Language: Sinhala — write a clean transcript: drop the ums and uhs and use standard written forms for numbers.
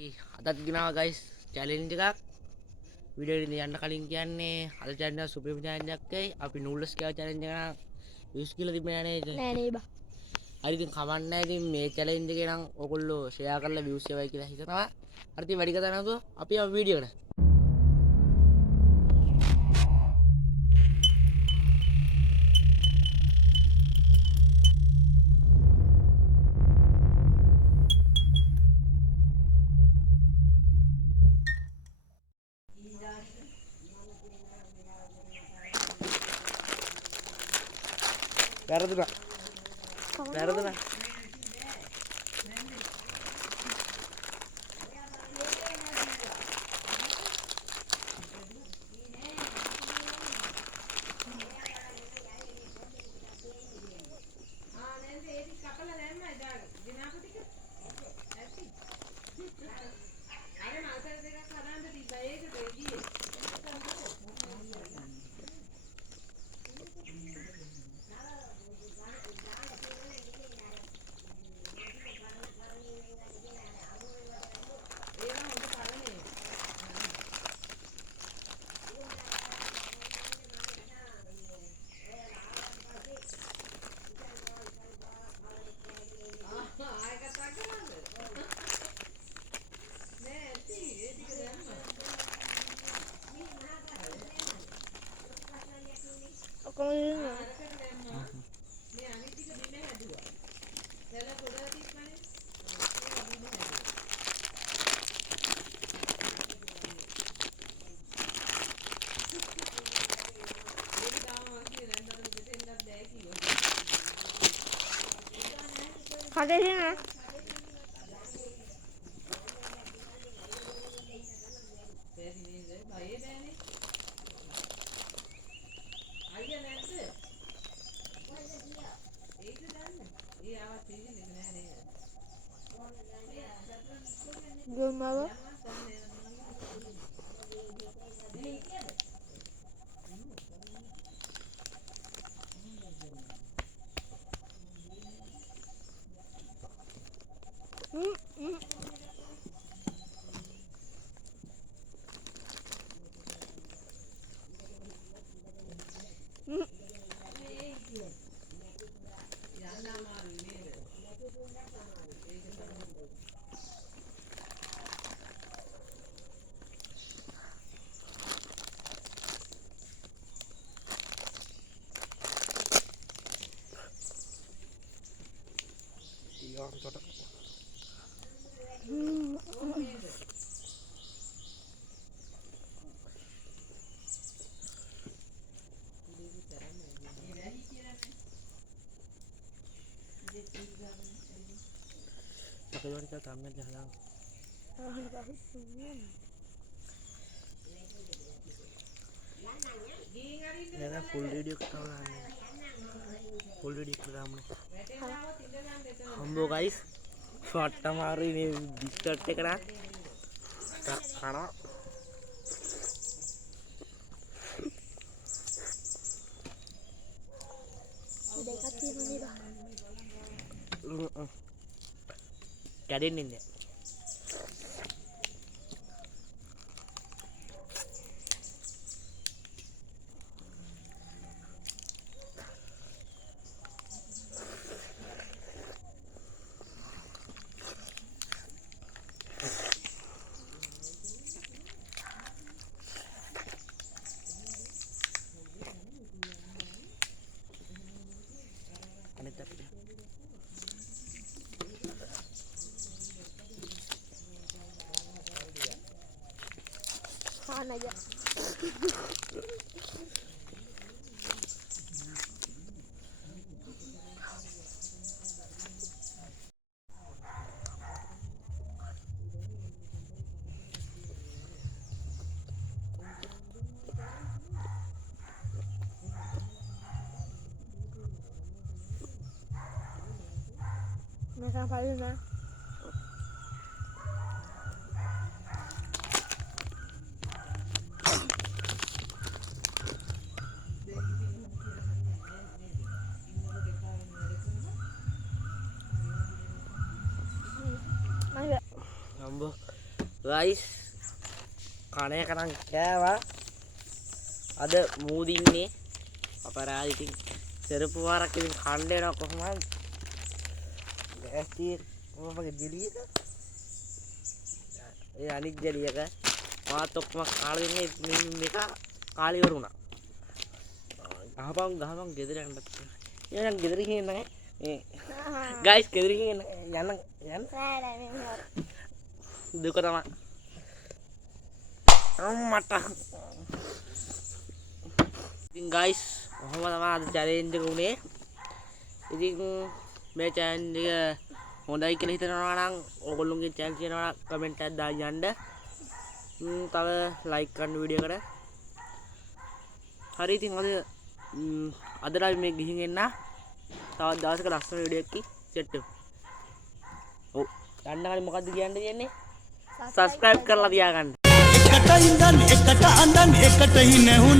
අදත් ගෙනාවා ගයිස් චැලෙන්ජ් එකක් වීඩියෝ එක යන්න කලින් කියන්නේ අද චැලෙන්ජ් එක සුපිරිම චැලෙන්ජ් එකක් එකයි අපි නූඩ්ල්ස් කෑව චැලෙන්ජ් එක නම් views කියලා තිබුණේ නෑ නේද නෑ නේ බා. හරි ඉතින් කමක් නෑ ඉතින් මේ චැලෙන්ජ් එකේ නම් ඔයගොල්ලෝ ෂෙයා කරලා views එවයි කියලා හිතනවා හරි ඉතින් වැඩි කතා නැතුව අපි යමු වීඩියෝ එකට වැරදුනා ඔක්කොම දිනුනා. කඩේ දිනුනා. Gimana? pakai luar kita tamat dah lang Nana full video ketahuan full video ketahuan Hambo guys short tamaru ini biscuit ekana tak kana dekat sini nih bah. කැඩෙන්නේ නැහැ අනිත් අපිට Kan aja. Makan apa dulu nah? Nambah ගයිස් කණේ කරන් කෑවා අද මූදින්නේ අපරාධ ඉතින් සෙරපු වාරක් ඉතින් කණ්ඩ වෙනවා කොහොමද ඇස්ටි මොකක්ද ජෙලියක ඒ අනිත් ජෙලියක මාත් ඔක්කොම කාලා දෙන්නේ මේක කාලේ වරුණා ගහපන් ගෙදර යන්න එහෙනම් ගෙදර ගිහින් නැහැ මේ ගයිස් ගෙදර ගිහින් යන්න දුක තමයි අම්මට ඉතින් ගයිස් ඔහොම තමයි අද චැලෙන්ජ් එක උනේ ඉතින් මේ චැලෙන්ජ් එක හොඳයි කියලා හිතනවා නම් ඕගොල්ලෝගේ channel තියෙනවා නම් කමෙන්ට් එකක් දාන්න යන්න තව ලයික් කරන්න වීඩියෝ එකට හරි ඉතින් අදට අපි මේ ගිහින් එන්න තවත් දවසක ලස්සන වීඩියෝ එකකින් සෙට් වෙමු ඔව් යන්න කලින් මොකද්ද කියන්න තියෙන්නේ subscribe කරලා තියාගන්න එකට ඉඳන් එකට අඳන් එකට හිනෙහුන